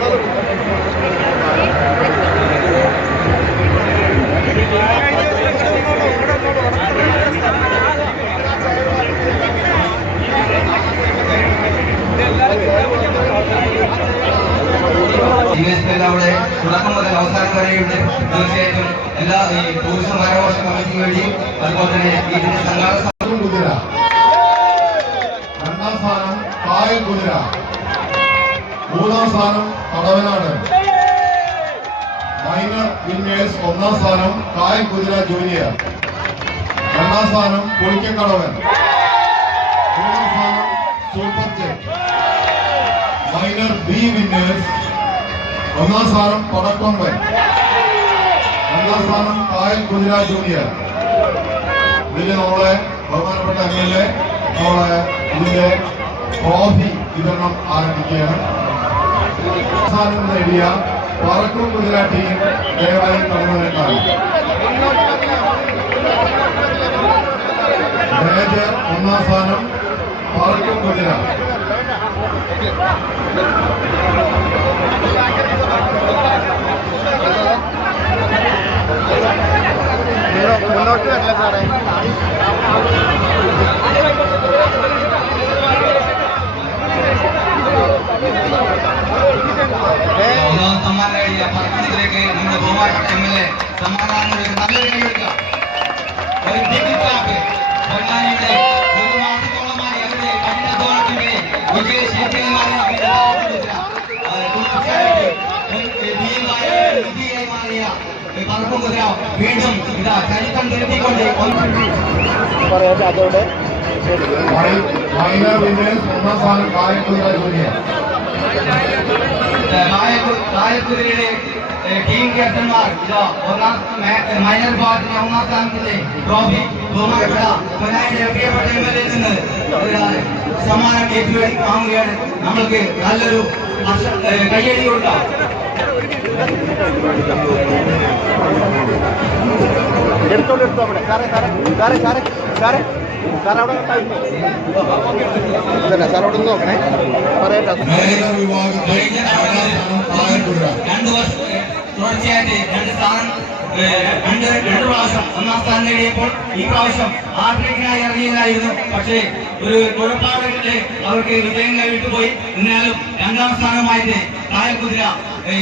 Investment അവിടെ തുടക്കം മുതൽ അവസാനം വരെയുണ്ട്. തീർച്ചയായിട്ടും എല്ലാ ഈ ടൂറിസം ആഘോഷ കമ്മിറ്റിക്ക് വേണ്ടിയും അതുപോലെ തന്നെ ഇതിന്റെ സംഘാടക കുതിര. രണ്ടാം സ്ഥാനം കായൽ കുതിര. മൂന്നാം സ്ഥാനം പടവനാട് മൈനർ വിന്നേഴ്സ് ഒന്നാം സ്ഥാനം കായൽ കുതിര ജൂനിയർ രണ്ടാം സ്ഥാനം പുളിക്കക്കടവൻ. മൂന്നാം സ്ഥാനം super check minor B winners ഒന്നാം സ്ഥാനം പടക്കൊമ്പൻ രണ്ടാം സ്ഥാനം കായൽ കുതിര ജൂനിയർ. ഇതിൽ നമ്മളെ ബഹുമാനപ്പെട്ട എം എൽ എ നമ്മളെ ഇതിന്റെ ട്രോഫി വിതരണം ആരംഭിക്കുകയാണ്. സ്ഥാനം നേടിയ പറക്കും കുതിര ടീം ദയവായി കടന്നു വരേണ്ടതാണ് മേജർ ഒന്നാം സ്ഥാനം പറക്കും കുതിര. എം എൽ എ സമ്മാനം നല്ലൊരു കൈയെടുക്കുക ഒരു big clap. പൊന്നാനിയുടെ ഒരു മാസത്തോളമായി അവരുടെ കഠിനാധ്വാനത്തിന്റെ വിജയശേഖരന്മാരെ അവരുടെ ആ, തീർച്ചയായിട്ടും ഒരു വിജയമായ വിജയിയായി മാറിയ ഈ പറക്കും കുതിര വീണ്ടും ഇതാ ചരിത്രം തിരുത്തിക്കൊണ്ട് പറയാം അതോടെ മൈ- മൈനർ വിന്നേഴ്സ് ഒന്നാം സ്ഥാനം കായൽ കുതിര ജൂനിയർ കായക്കുതിരയുടെ ടീം ക്യാപ്റ്റന്മാർ ഇതാ ഒന്നാം മൈനർ വിഭാഗത്തിന്റെ ഒന്നാം സ്ഥാനത്തിന്റെ ട്രോഫി ബഹുമാനപ്പെട്ട പൊന്നാനിയുടെ പ്രിയപ്പെട്ട എം എൽ എ നിന്ന് സമ്മാനം ഏറ്റുവേണ്ടി വാങ്ങുകയാണ്. നമ്മൾക്ക് നല്ലൊരു കയ്യടി കൊടുക്കാം. എടുത്തോണ്ട് എടുത്തോ അവിടെ. സാറേ സാറേ സാറേ സാറേ സാറേ. സാറേ അവിടെ സാർ അവിടെ നോക്കണേ പറയട്ടെ മൈനർ വിഭാഗത്തിൽ രണ്ടാം സ്ഥാനം കായൽ കുതിര രണ്ട് വർഷം ഏ, തുടർച്ചയായിട്ട് രണ്ട് സ്ഥാനം രണ്ട് രണ്ട് പ്രാവശ്യം. ഒന്നാം സ്ഥാനം നേടിയപ്പോൾ ഈ പ്രാവശ്യം ആഫ്രിക്കനായി ഇറങ്ങിയില്ലായിരുന്നു പക്ഷേ ഒരു കുഴപ്പാടുകളുടെ അവർക്ക് വിജയം പോയി എന്നാലും രണ്ടാം സ്ഥാനമായിട്ട് കായൽ കുതിര ഏ,